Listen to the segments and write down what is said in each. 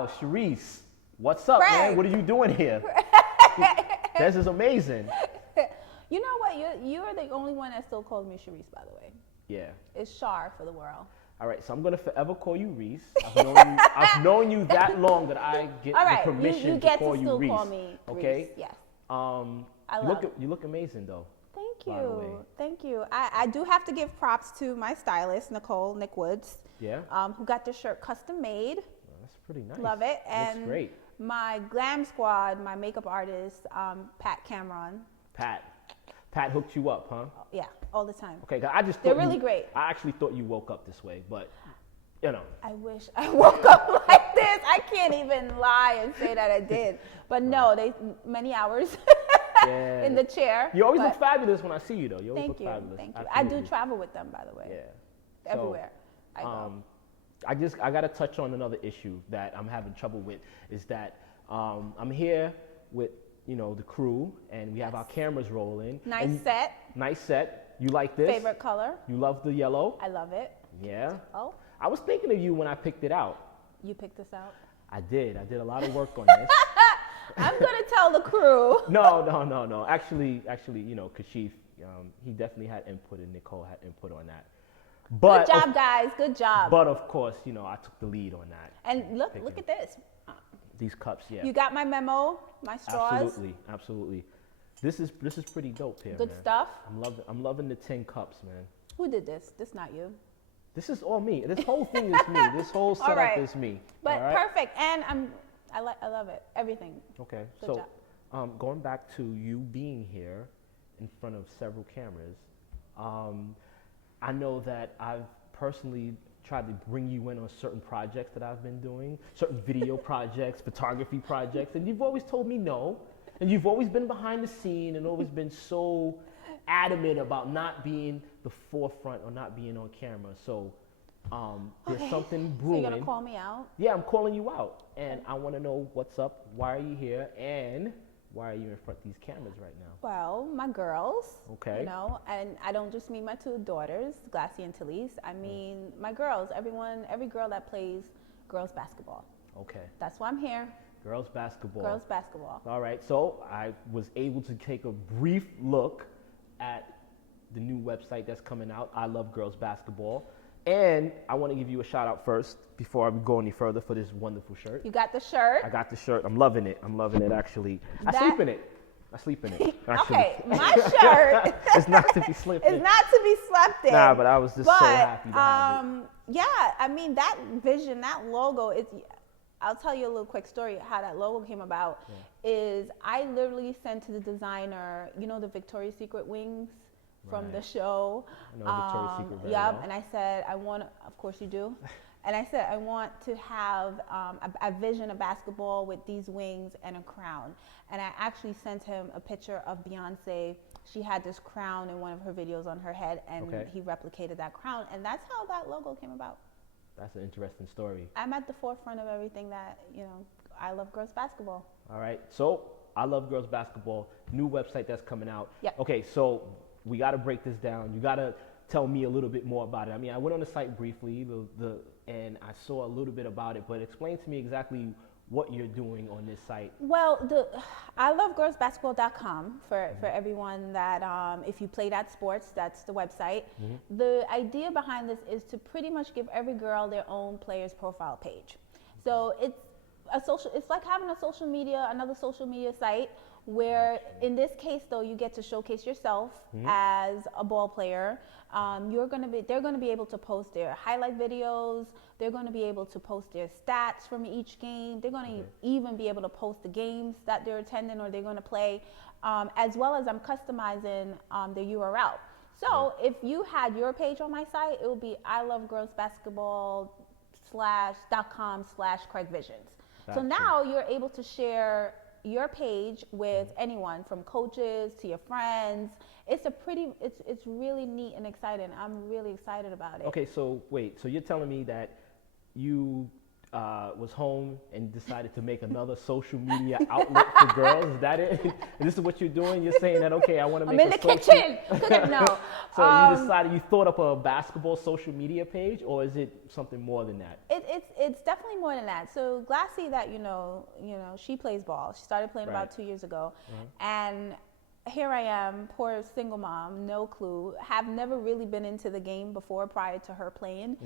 wow, Sharice, what's up, man? What are you doing here? This is amazing. You know what? You're the only one that still calls me Sharice, by the way. Yeah. It's Shar for the world. All right, so I'm gonna forever call you Reese. I've known you that long that I get the permission to call you Reese. Call me okay? Reese, yes. You look amazing though. Thank you. Thank you. I do have to give props to my stylist, Nick Woods. Yeah. Who got the shirt custom made. Well, that's pretty nice. Love it. And looks great. My glam squad, my makeup artist, Pat Cameron. Pat hooked you up, huh? Yeah, all the time. Okay, they're really great. I actually thought you woke up this way, but you know. I wish I woke up like this. I can't even lie and say that I did. But no, many hours in the chair. You always look fabulous when I see you, though. You always Thank look fabulous. Thank you. I do travel with them, by the way. Yeah. Everywhere I go. I got to touch on another issue that I'm having trouble with is that I'm here with the crew, and we have our cameras rolling. Nice set. You like this? Favorite color? You love the yellow? I love it. Yeah. Oh. I was thinking of you when I picked it out. You picked this out? I did. I did a lot of work on this. I'm gonna tell the crew. No. Actually, Kashif, he definitely had input, and Nicole had input on that. But good job, guys. Good job. But of course, I took the lead on that. And look at this. These cups, yeah. You got my memo, my straws. Absolutely. This is pretty dope here. Good man. stuff. I'm loving the tin cups, man. Who did this? This not you. This is all me. This whole thing is me. This whole setup is me. But perfect, and I love it. Everything. Okay. Good job. Going back to you being here in front of several cameras, I know that I've personally tried to bring you in on certain projects that I've been doing, certain video projects, photography projects, and you've always told me no, and you've always been behind the scene and always been so adamant about not being the forefront or not being on camera. So there's something brewing. So you're gonna call me out? Yeah, I'm calling you out, and I want to know what's up, why are you here, and why are you in front of these cameras right now? Well, my girls. Okay. And I don't just mean my two daughters, Glassy and Talise. I mean my girls, every girl that plays girls basketball. Okay. That's why I'm here. Girls basketball. Girls basketball. All right. So I was able to take a brief look at the new website that's coming out, iLove Girls Basketball. And I want to give you a shout out first before I go any further for this wonderful shirt. You got the shirt? I got the shirt. I'm loving it. Actually. I sleep in it. Actually. Okay, my shirt. It's not to be slept in. It's not to be slept in. Nah, but I was just so happy to have it. Yeah, I mean, that vision, that logo, I'll tell you a little quick story how that logo came about. Is I literally sent to the designer, the Victoria's Secret wings from the show. I know Victoria's Secret very well. well. And I said, of course you do. And I said, I want to have a vision of basketball with these wings and a crown. And I actually sent him a picture of Beyonce. She had this crown in one of her videos on her head, and he replicated that crown. And that's how that logo came about. That's an interesting story. I'm at the forefront of everything that, I love girls basketball. All right. So I love girls basketball. New website that's coming out. Yep. Okay, so we got to break this down. You got to tell me a little bit more about it. I mean, I went on the site briefly, and I saw a little bit about it, but explain to me exactly what you're doing on this site. Well, ilovegirlsbasketball.com for everyone that, if you play that sports, that's the website. Mm-hmm. The idea behind this is to pretty much give every girl their own player's profile page. So it's like having another social media site where in this case though you get to showcase yourself as a ball player. They're going to be able to post their highlight videos. They're going to be able to post their stats from each game. They're going to even be able to post the games that they're attending or they're going to play, as well as I'm customizing the URL. So if you had your page on my site, it would be ilovegirlsbasketball.com/CraigVisions. So now you're able to share your page with anyone from coaches to your friends. It's really neat and exciting. I'm really excited about it. Okay, so wait, so you're telling me that you was home and decided to make another social media outlet for girls? Is that it? And this is what you're doing? You're saying that, okay, I want to make I'm in the kitchen. No. So you decided, you thought up a basketball social media page, or is it something more than that? it's definitely more than that. So Glassy, that she plays ball. She started playing about Right. 2 years ago, and here I am, poor single mom, no clue, have never really been into the game before prior to her playing.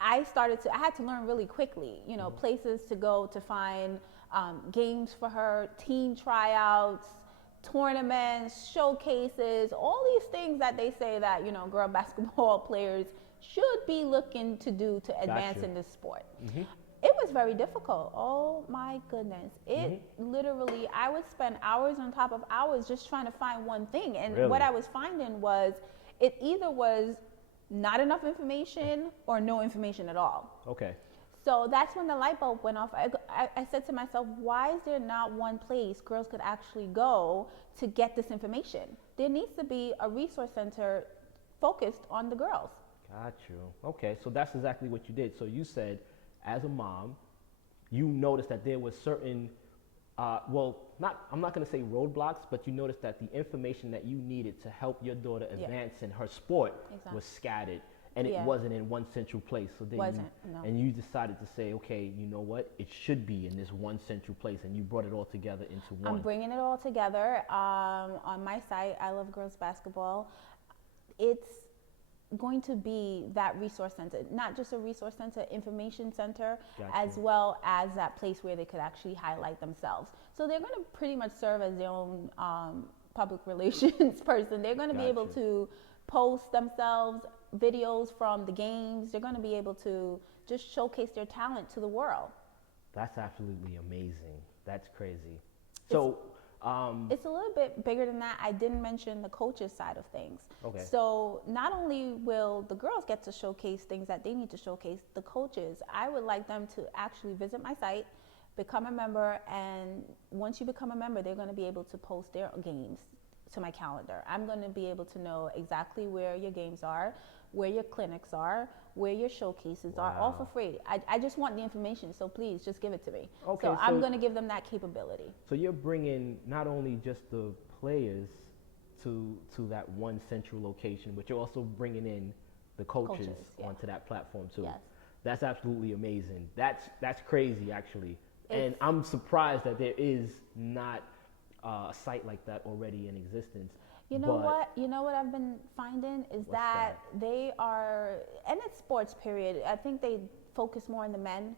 I had to learn really quickly, places to go to find games for her, team tryouts, tournaments, showcases, all these things that they say that, girl basketball players should be looking to do to advance Gotcha. in this sport. It was very difficult. Oh my goodness. It literally, I would spend hours on top of hours just trying to find one thing. And Really? what I was finding was it either was not enough information or no information at all. Okay. So that's when the light bulb went off. I said to myself, why is there not one place girls could actually go to get this information? There needs to be a resource center focused on the girls. Got you. Okay, so that's exactly what you did. So you said, as a mom, you noticed that there was certain, I'm not going to say roadblocks, but you noticed that the information that you needed to help your daughter advance in her sport was scattered, and it wasn't in one central place. So then and you decided to say, okay, you know what? It should be in this one central place, and you brought it all together into one. I'm bringing it all together on my site, iLove Girls Basketball. It's going to be that resource center, not just a resource center, information center, as well as that place where they could actually highlight themselves. So they're going to pretty much serve as their own public relations person. They're going to be able to post themselves, videos from the games. They're going to be able to just showcase their talent to the world. That's absolutely amazing. That's crazy. So it's a little bit bigger than that. I didn't mention the coaches side of things. Okay. So not only will the girls get to showcase things that they need to showcase, the coaches, I would like them to actually visit my site, become a member, and once you become a member, they're going to be able to post their games to my calendar. I'm going to be able to know exactly where your games are, where your clinics are, where your showcases are, all for free. I just want the information, so please just give it to me. Okay, so I'm going to give them that capability. So you're bringing not only just the players to that one central location, but you're also bringing in the coaches onto that platform too. Yes. That's absolutely amazing. That's crazy, actually. And I'm surprised that there is not a site like that already in existence. You know what? You know what I've been finding is that they are, and it's sports period. I think they focus more on the men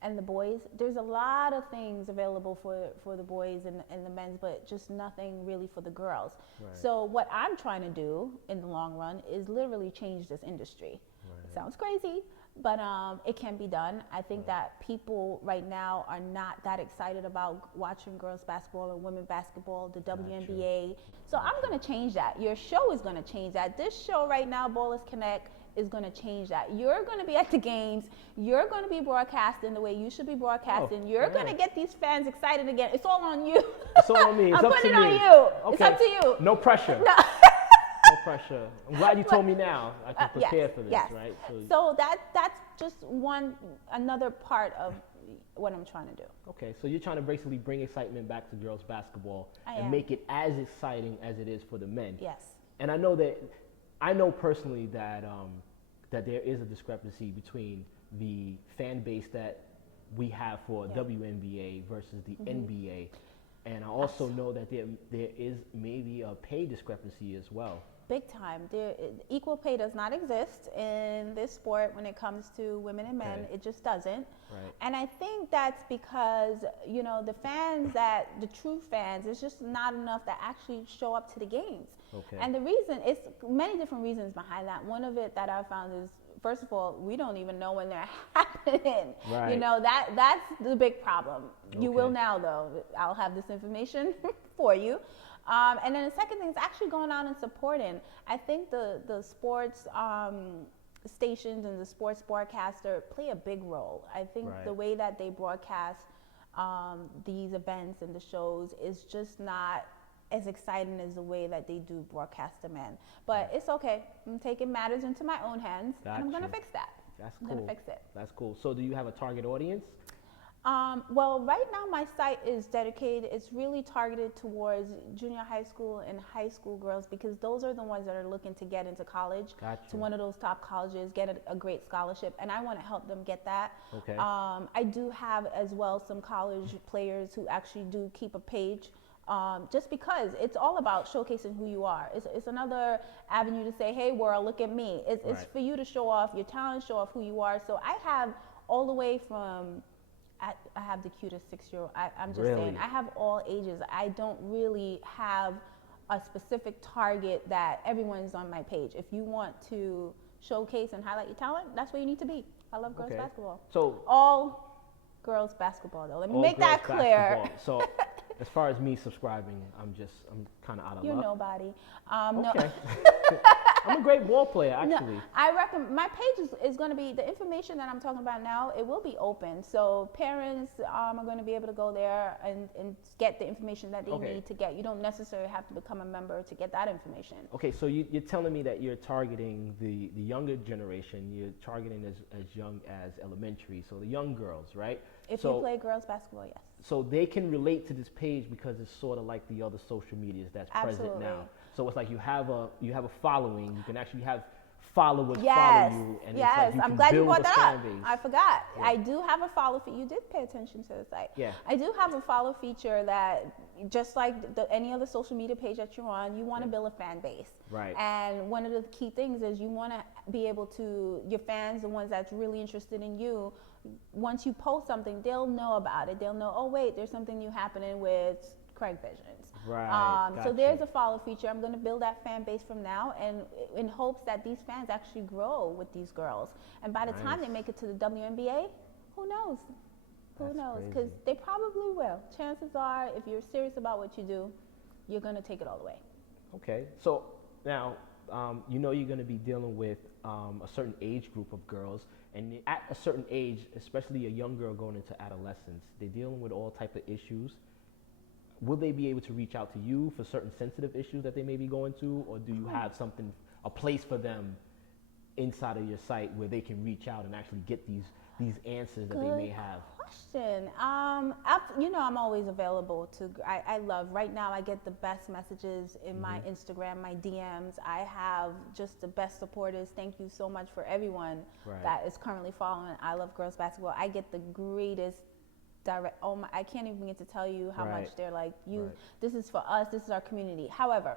and the boys. There's a lot of things available for the boys and the men's, but just nothing really for the girls. Right. So what I'm trying to do in the long run is literally change this industry. Right. It sounds crazy, but it can be done. I think that people right now are not that excited about watching girls basketball or women basketball, the WNBA. So I'm going to change that. Your show is going to change that. This show right now, Ballers Connect, is going to change that. You're going to be at the games. You're going to be broadcasting the way you should be broadcasting. You're going to get these fans excited again. It's all on you. It's all on me. It's I'm up putting to it me. on you. Okay. It's up to you. No pressure. No. No pressure. I'm glad you told me now. I can prepare for this, right? So that's just another part of what I'm trying to do. Okay, so you're trying to basically bring excitement back to girls basketball and make it as exciting as it is for the men. Yes. And I know personally that that there is a discrepancy between the fan base that we have for WNBA versus the NBA. And I also know that there is maybe a pay discrepancy as well. Big time. Equal pay does not exist in this sport when it comes to women and men. It just doesn't. Right. And I think that's because, the fans the true fans, there's just not enough that actually show up to the games. Okay. And the reason, it's many different reasons behind that. One of it that I've found is, first of all, we don't even know when they're happening. Right. That's the big problem. Okay. You will now, though. I'll have this information for you. And then the second thing is actually going out and supporting. I think the sports stations and the sports broadcaster play a big role. I think the way that they broadcast these events and the shows is just not as exciting as the way that they do broadcast the men. But it's okay. I'm taking matters into my own hands, and I'm going to fix that. That's cool. I'm going to fix it. That's cool. So do you have a target audience? Well, right now my site is dedicated. It's really targeted towards junior high school and high school girls because those are the ones that are looking to get into college, Gotcha. to one of those top colleges, get a great scholarship, and I want to help them get that. Okay. I do have as well some college players who actually do keep a page. Just because it's all about showcasing who you are. It's another avenue to say, hey, world, look at me. It's Right. for you to show off your talent, show off who you are. So I have all the way from I have the cutest 6-year-old. I'm just Really? saying, I have all ages. I don't really have a specific target that everyone's on my page. If you want to showcase and highlight your talent, that's where you need to be. I love girls Okay. basketball. So All girls basketball, though. Let me all make that girls clear. basketball. So as far as me subscribing, I'm kind of out of You're luck. nobody. Okay. I'm a great ball player, actually. No, I recommend my page is going to be the information that I'm talking about now. It will be open, so parents are going to be able to go there and get the information that they Okay. need to get. You don't necessarily have to become a member to get that information. Okay, so you're telling me that you're targeting the younger generation. You're targeting as young as elementary, so the young girls, right? If So- you play girls basketball, yes. So they can relate to this page because it's sort of like the other social medias that's present Absolutely. now. So it's like you have a following. You can actually have followers Yes, follow you, and yes. it's like you I'm can glad you build brought a that fan up. base. I forgot. Yeah. I do have a follow feature. You did pay attention to the site. Yeah. I do have a follow feature that, just like any other social media page that you're on, you want to build a fan base. Right. And one of the key things is you want to be able to, your fans, the ones that's really interested in you, once you post something, they'll know about it. They'll know, oh, wait, there's something new happening with Craig Visions. Right, So gotcha. there's a follow feature. I'm going to build that fan base from now, and in hopes that these fans actually grow with these girls. And by the time they Nice. make it to the WNBA, who knows? Who That's knows? Because crazy. they probably will. Chances are, if you're serious about what you do, you're going to take it all the way. Okay. So now, you're going to be dealing with a certain age group of girls, and at a certain age, especially a young girl going into adolescence, they're dealing with all type of issues. Will they be able to reach out to you for certain sensitive issues that they may be going through, or do you have a place for them inside of your site where they can reach out and actually get these answers that they may have? Question. I'm always available to. I love. Right now, I get the best messages in my Instagram, my DMs. I have just the best supporters. Thank you so much for everyone Right. that is currently following I Love Girls Basketball. I get the greatest direct. Oh my! I can't even begin to tell you how Right. much they're like. You. Right. This is for us. This is our community. However,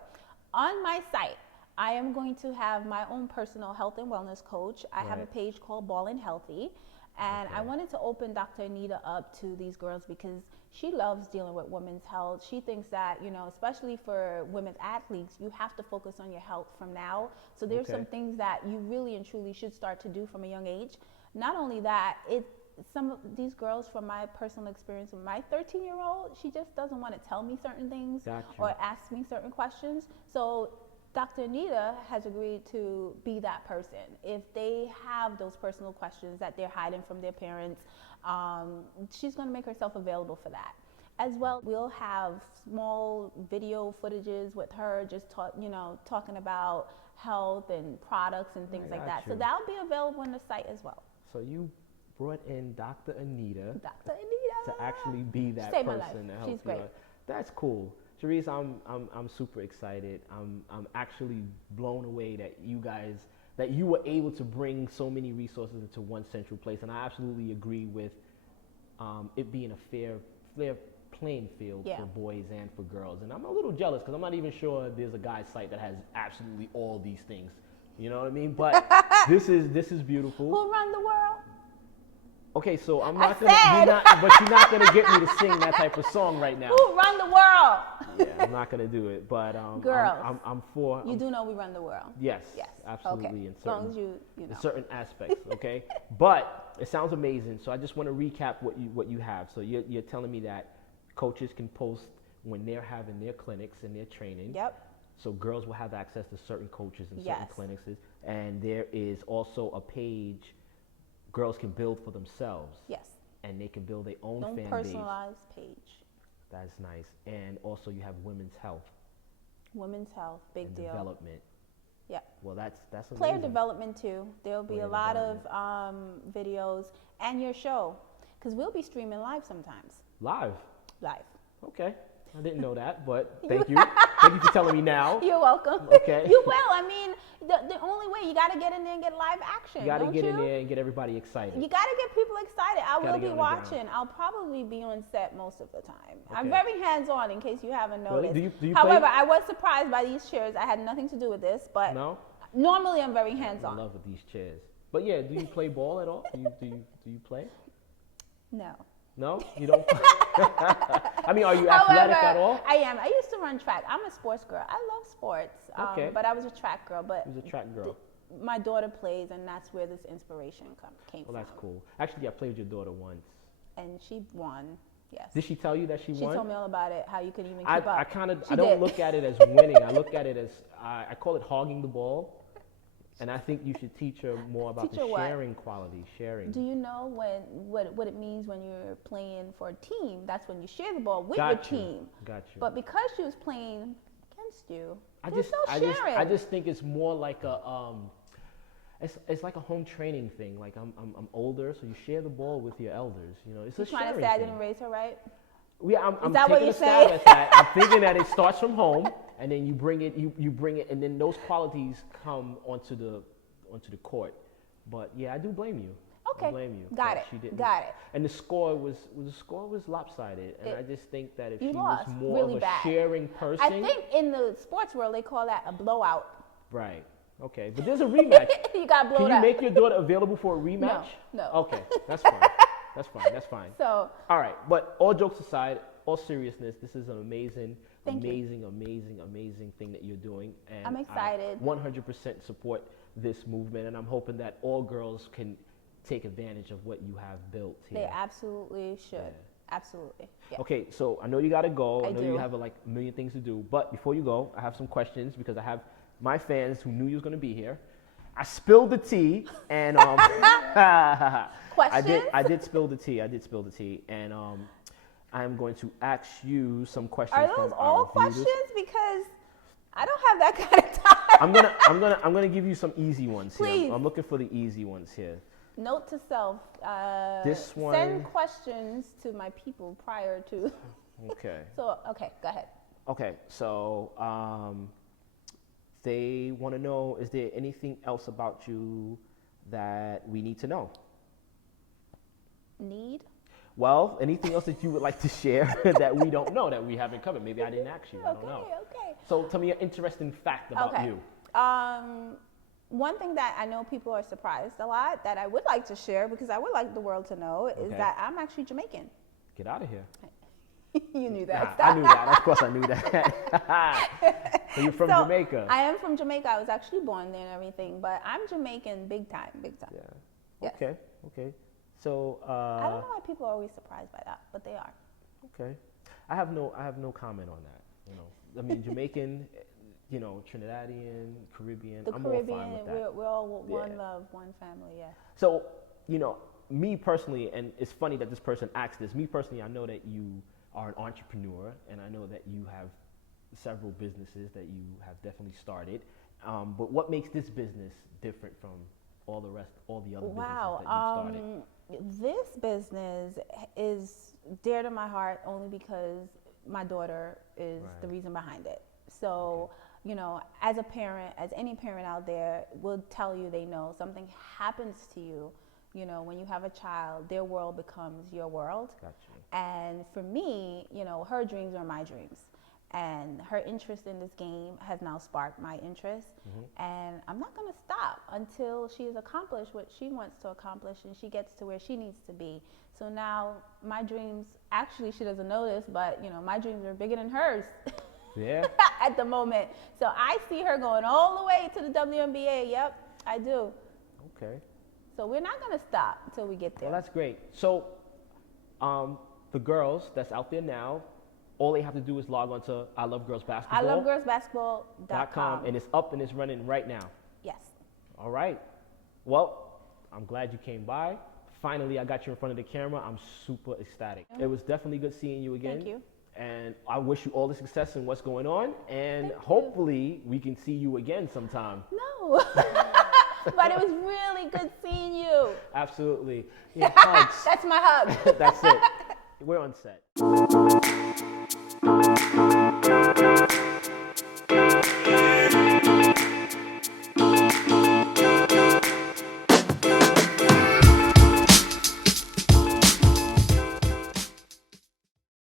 on my site, I am going to have my own personal health and wellness coach. I have a Right. page called Ballin' Healthy. And I Okay. wanted to open Dr. Anita up to these girls because she loves dealing with women's health. She thinks that, especially for women's athletes, you have to focus on your health from now. So there's Okay. some things that you really and truly should start to do from a young age. Not only that, some of these girls, from my personal experience with my 13-year-old, she just doesn't want to tell me certain things Gotcha. or ask me certain questions. So Dr. Anita has agreed to be that person. If they have those personal questions that they're hiding from their parents, she's going to make herself available for that. As well, we'll have small video footages with her just talking about health and products and things I like got that. So you. that'll be available on the site as well. So you brought in Dr. Anita Dr. Anita. to actually be that saved my life. person to help She's you great. out. That's cool. Sharice, I'm super excited. I'm actually blown away that you were able to bring so many resources into one central place, and I absolutely agree with it being a fair playing field Yeah. for boys and for girls. And I'm a little jealous because I'm not even sure there's a guy's site that has absolutely all these things. You know what I mean? But this is beautiful. Who run the world? Okay, so I'm I not gonna. said- But you're not gonna get me to sing that type of song right now. Who run the world? Yeah, I'm not gonna do it. But Girls. I'm for. You do know we run the world. Yes, Yes. absolutely. Okay. In As long as certain, you know. in certain aspects, okay. But it sounds amazing. So I just want to recap what you have. So you're telling me that coaches can post when they're having their clinics and their training. Yep. So girls will have access to certain coaches and certain Yes. clinics, and there is also a page girls can build for themselves. Yes. And they can build their own No fan base. personalized page. That's nice. And also you have women's health Women's health, big and deal. development. Yeah. Well, that's amazing. Player development too. There'll be Player a lot of development. videos and your show. Because we'll be streaming live sometimes. Live. Live. Okay. I didn't know that, but thank you. Thank you for telling me now. You're welcome. Okay. You will. I mean, the only way, you got to get in there and get live action. You got to don't get you? in there and get everybody excited. You got to get people excited. I Gotta will get be on the ground. watching. I'll probably be on set most of the time. I'm Okay. very hands-on, in case you haven't Really? noticed. Do you However, play? I was surprised by these chairs. I had nothing to do with this, but No? normally I'm very I'm in hands-on. love with these chairs. But yeah, do you play ball at all? Do you play? No. No? You don't? I mean, are you athletic However, at all? I am. I used to run track. I'm a sports girl. I love sports. Okay. But I was a track girl. But You're a track girl. my daughter plays, and that's where this inspiration came from. Well, that's cool. Actually, I played with your daughter once. And she won. Yes. Did she tell you that she She won? told me all about it. How you could even keep I up. kind of, She I don't did. look at it as winning. I look at it as, I call it hogging the ball. And I think you should teach her more about Teach the her what? sharing quality, sharing. Do you know what it means when you're playing for a team? That's when you share the ball with Got your you. team. Got you. But because she was playing against you, I there's just, no I sharing. just think it's more like a, it's like a home training thing. Like I'm older, so you share the ball with your elders. You know, it's You're a trying sharing to say I thing. didn't raise her right? Yeah, I'm that what taking you're a stab saying? at that. I'm thinking that it starts from home, and then you bring it, you bring it, and then those qualities come onto the court. But yeah, I do blame you. Okay. I blame you. Got that it. She didn't. Got it. And the score was lopsided, and I just think that if You she lost was more really of a bad. sharing person, I think in the sports world they call that a blowout. right? Okay, but there's a rematch. You got blown Can you out. make your daughter available for a rematch? No. Okay, that's fine. That's fine. That's fine. So All right, but all jokes aside, all seriousness, this is an amazing, Thank you. amazing thing that you're doing, and I'm excited. I 100% support this movement, and I'm hoping that all girls can take advantage of what you have built here. they absolutely should. Yeah. Absolutely. Yeah. Okay, so I know you gotta go. I I know do. you have like a million things to do, but before you go, I have some questions because I have my fans who knew you was gonna be here. I spilled the tea, and Questions? I did spill the tea. I did spill the tea, and I'm going to ask you some questions. Are those from all our questions? viewers. Because I don't have that kind of time. I'm gonna give you some easy ones here. Please. I'm looking for the easy ones here. Note to self: This one- send questions to my people prior to. Okay. So okay, go ahead. Okay. So they want to know: is there anything else about you that we need to know? Need? Well, anything else that you would like to share that we don't know, that we haven't covered? Maybe I didn't ask you. I don't know. Okay. So tell me an interesting fact about Okay. you. One thing that I know people are surprised a lot that I would like to share because I would like the world to know is Okay. that I'm actually Jamaican. Get out of here. You knew that. Nah, I knew that. Of course I knew that. So you're from So, Jamaica. I am from Jamaica. I was actually born there and everything, but I'm Jamaican big time, big time. Yeah. Yes. Okay. Okay. So I don't know why people are always surprised by that, but they are. okay. I have no comment on that. You know, I mean Jamaican, you know, Trinidadian, Caribbean. The I'm Caribbean, all fine with that. we're all one Yeah. love, one family, yeah. So, you know, me personally, and it's funny that this person asked this. Me personally, I know that you are an entrepreneur, and I know that you have several businesses that you have definitely started. But what makes this business different from all the other businesses that you started? This business is dear to my heart only because my daughter is the Right. reason behind it. So, you know, as a parent, as any parent out there will tell you, they know something happens to you, you know, when you have a child, their world becomes your world. Gotcha. And for me, you know, her dreams are my dreams. And her interest in this game has now sparked my interest. And I'm not going to stop until she has accomplished what she wants to accomplish and she gets to where she needs to be. So now my dreams, actually she doesn't know this, but you know, my dreams are bigger than hers Yeah. at the moment. So I see her going all the way to the WNBA. Yep, I do. Okay. So we're not going to stop until we get there. Well, that's great. So, the girls that's out there now, all they have to do is log on to iLoveGirlsBasketball.com, and it's up and it's running right now. Yes. All right. Well, I'm glad you came by. Finally, I got you in front of the camera. I'm super ecstatic. It was definitely good seeing you again. Thank you. And I wish you all the success in what's going on. And Thank you. hopefully we can see you again sometime. No. But it was really good seeing you. Absolutely. Yeah, hugs. That's my hug. That's it. We're on set.